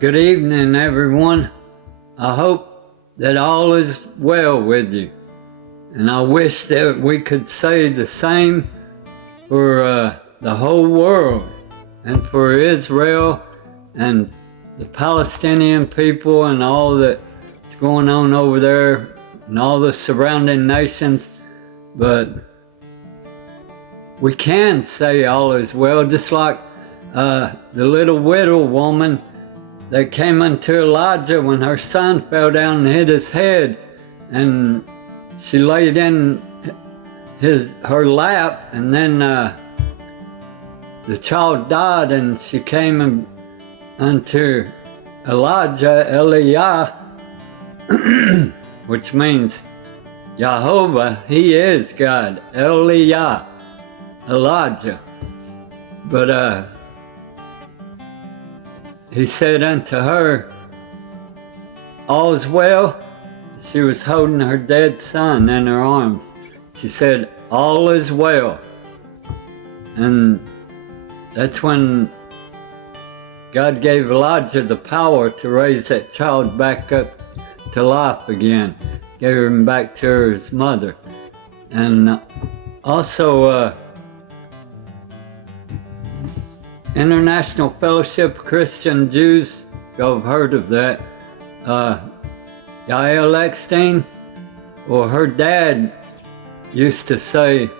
Good evening, everyone. I hope that all is well with you. And I wish that we could say the same for the whole world and for Israel and the Palestinian people and all that's going on over there and all the surrounding nations. But we can say all is well, just like the little widow woman that came unto Elijah when her son fell down and hit his head, and she laid in her lap, and then the child died, and she came unto Elijah, Eliah, which means Yahovah. He is God, Eliah, Elijah. But he said unto her, all's well. She was holding her dead son in her arms. She said, all is well. And that's when God gave Elijah the power to raise that child back up to life again. Gave him back to his mother. And also, International Fellowship of Christian Jews, y'all have heard of that. Yael Eckstein, or her dad, used to say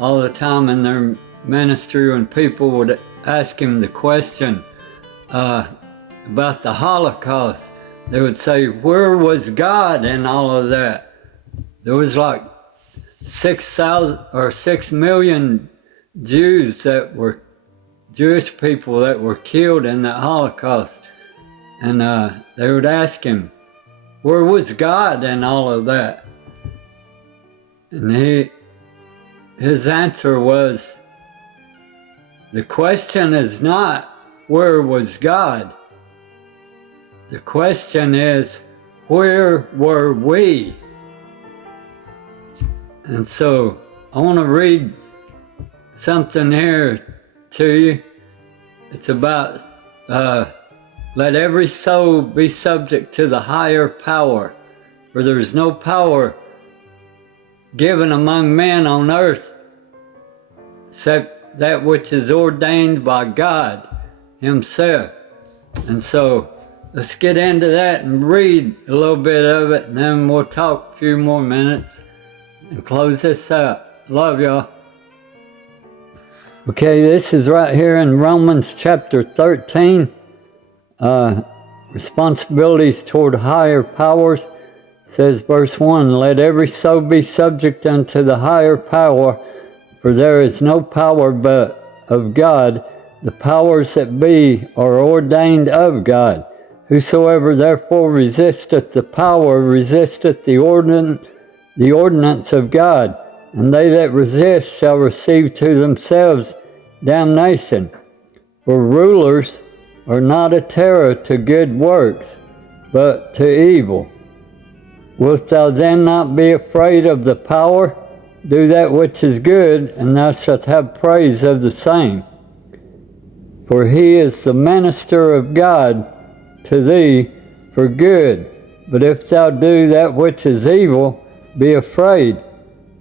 all the time in their ministry when people would ask him the question about the Holocaust, they would say, where was God in all of that? There was like 6,000 or 6 million Jews that were Jewish people that were killed in the Holocaust. And they would ask him, where was God in all of that? And his answer was, the question is not, where was God? The question is, where were we? And so I want to read something here to you. It's about let every soul be subject to the higher power, for there is no power given among men on earth except that which is ordained by God himself. And so let's get into that and read a little bit of it, and then we'll talk a few more minutes and close this out. Love y'all. Okay, this is right here in Romans chapter 13. Responsibilities toward higher powers. It says, verse 1, let every soul be subject unto the higher power, for there is no power but of God. The powers that be are ordained of God. Whosoever therefore resisteth the power resisteth the ordinance of God. And they that resist shall receive to themselves damnation. For rulers are not a terror to good works, but to evil. Wilt thou then not be afraid of the power? Do that which is good, and thou shalt have praise of the same. For he is the minister of God to thee for good. But if thou do that which is evil, be afraid.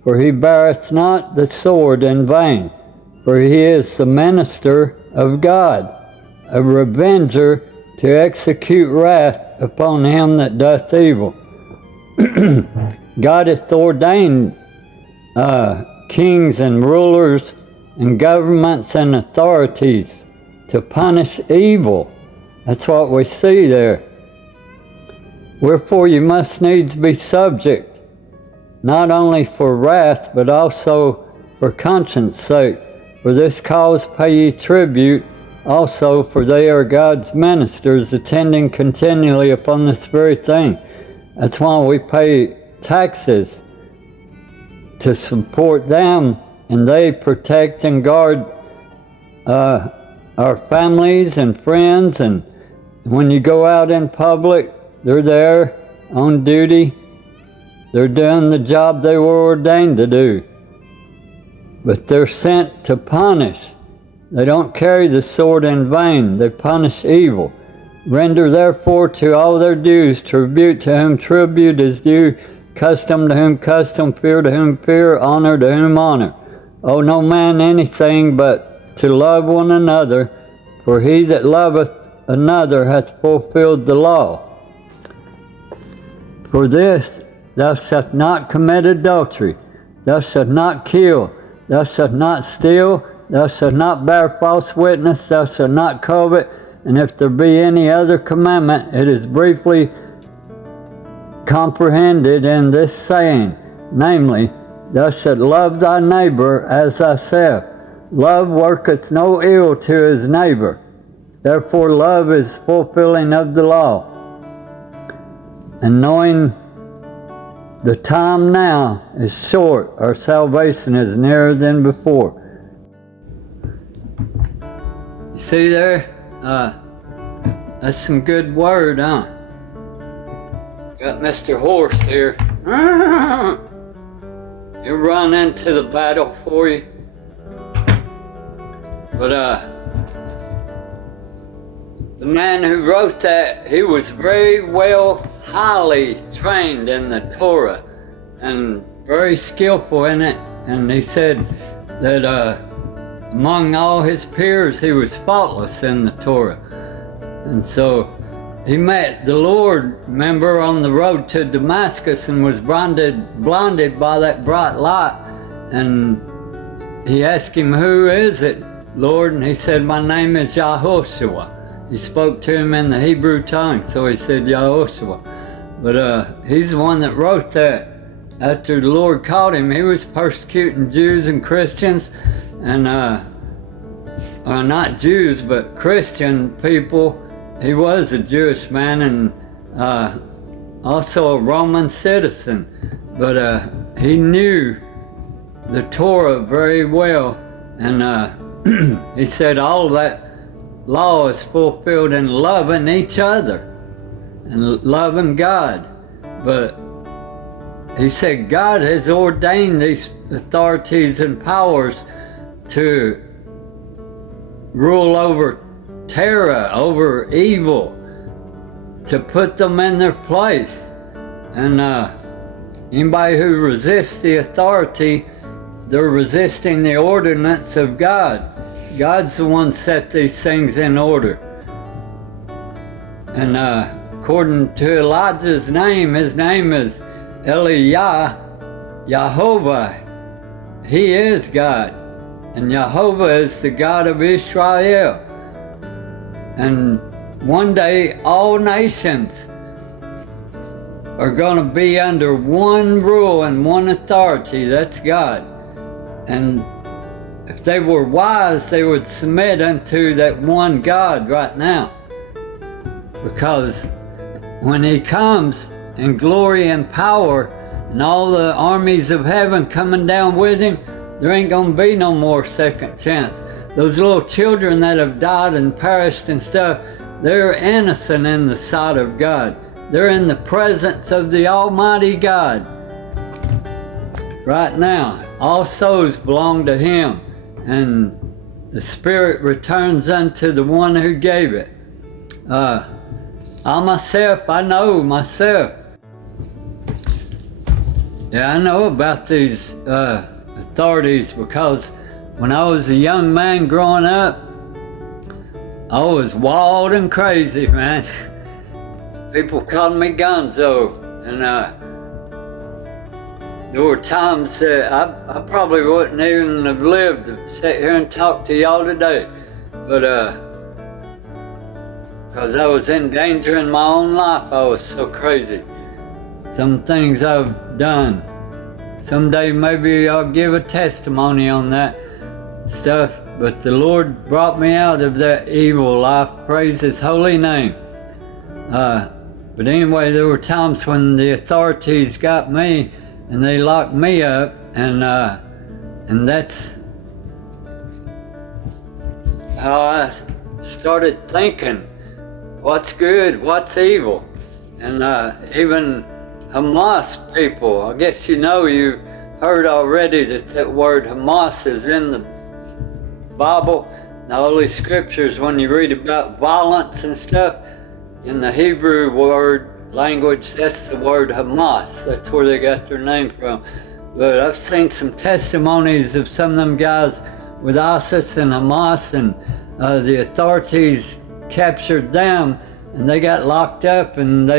For he beareth not the sword in vain, for he is the minister of God, a revenger to execute wrath upon him that doth evil. God hath ordained kings and rulers and governments and authorities to punish evil. That's what we see there. Wherefore you must needs be subject, not only for wrath, but also for conscience sake. For this cause pay ye tribute also, for they are God's ministers, attending continually upon this very thing. That's why we pay taxes, to support them, and they protect and guard our families and friends. And when you go out in public, they're there on duty. They're doing the job they were ordained to do. But they're sent to punish. They don't carry the sword in vain. They punish evil. Render therefore to all their dues, tribute to whom tribute is due, custom to whom custom, fear to whom fear, honor to whom honor. Owe no man anything but to love one another, for he that loveth another hath fulfilled the law. For this, thou shalt not commit adultery, thou shalt not kill, thou shalt not steal, thou shalt not bear false witness, thou shalt not covet, and if there be any other commandment, it is briefly comprehended in this saying, namely, thou shalt love thy neighbor as thyself. Love worketh no ill to his neighbor. Therefore love is fulfilling of the law. And knowing the time now is short, our salvation is nearer than before. You see there? That's some good word, huh? Got Mr. Horse here. He'll run into the battle for you. But the man who wrote that, he was very well, highly trained in the Torah and very skillful in it. And he said that among all his peers, he was faultless in the Torah. And so he met the Lord, remember, on the road to Damascus, and was blinded by that bright light. And he asked him, "Who is it, Lord?" And he said, "My name is Yahoshua." He spoke to him in the Hebrew tongue, so he said Yahoshua. But he's the one that wrote that. After the Lord called him, he was persecuting Jews and Christians, and not Jews, but Christian people. He was a Jewish man and also a Roman citizen, but he knew the Torah very well, and he said all that law is fulfilled in loving each other and loving God. But he said God has ordained these authorities and powers to rule over terror, over evil, to put them in their place. And anybody who resists the authority, they're resisting the ordinance of God. God's the one set these things in order. And according to Elijah's name, his name is Yahovah. He is God. And Yahovah is the God of Israel. And one day all nations are going to be under one rule and one authority. That's God. And if they were wise, they would submit unto that one God right now. Because when he comes in glory and power, and all the armies of heaven coming down with him, there ain't going to be no more second chance. Those little children that have died and perished and stuff, they're innocent in the sight of God. They're in the presence of the Almighty God. Right now, all souls belong to him, and the Spirit returns unto the one who gave it. I know myself. Yeah, I know about these authorities because when I was a young man growing up, I was wild and crazy, man. People called me Gonzo, and there were times that I probably wouldn't even have lived to sit here and talk to y'all today, but because I was endangering my own life, I was so crazy. Some things I've done. Someday maybe I'll give a testimony on that stuff, but the Lord brought me out of that evil life. Praise his holy name. But anyway, there were times when the authorities got me and they locked me up, and that's how I started thinking, what's good, what's evil. And even Hamas people, I guess you heard already that word Hamas is in the Bible, the Holy Scriptures. When you read about violence and stuff, in the Hebrew word language, that's the word Hamas. That's where they got their name from. But I've seen some testimonies of some of them guys with ISIS and Hamas, and the authorities captured them, and they got locked up, and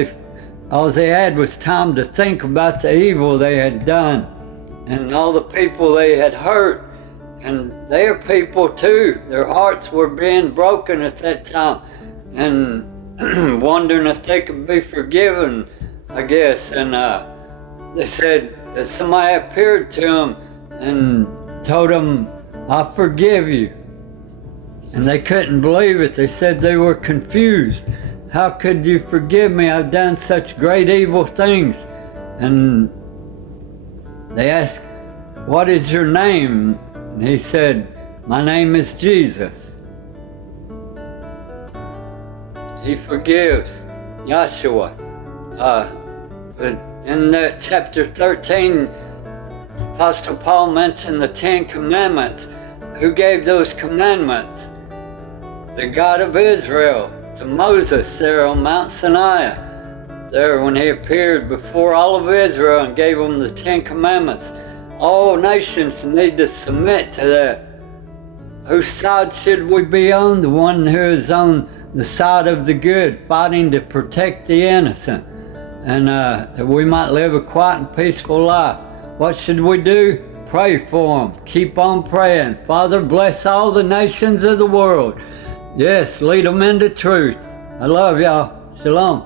all they had was time to think about the evil they had done and all the people they had hurt. And their people too, their hearts were being broken at that time, and wondering if they could be forgiven, I guess. And they said that somebody appeared to them and told them, "I forgive you." And they couldn't believe it. They said they were confused. "How could you forgive me? I've done such great evil things." And they asked, "What is your name?" And he said, "My name is Jesus." He forgives, Yahshua. But in that chapter 13, Apostle Paul mentioned the 10 Commandments. Who gave those commandments? The God of Israel to Moses there on Mount Sinai. There when he appeared before all of Israel and gave them the 10 Commandments. All nations need to submit to that. Whose side should we be on? The one who is on the side of the good, fighting to protect the innocent, and that we might live a quiet and peaceful life. What should we do? Pray for them. Keep on praying. Father, bless all the nations of the world. Yes, lead them into truth. I love y'all. Shalom.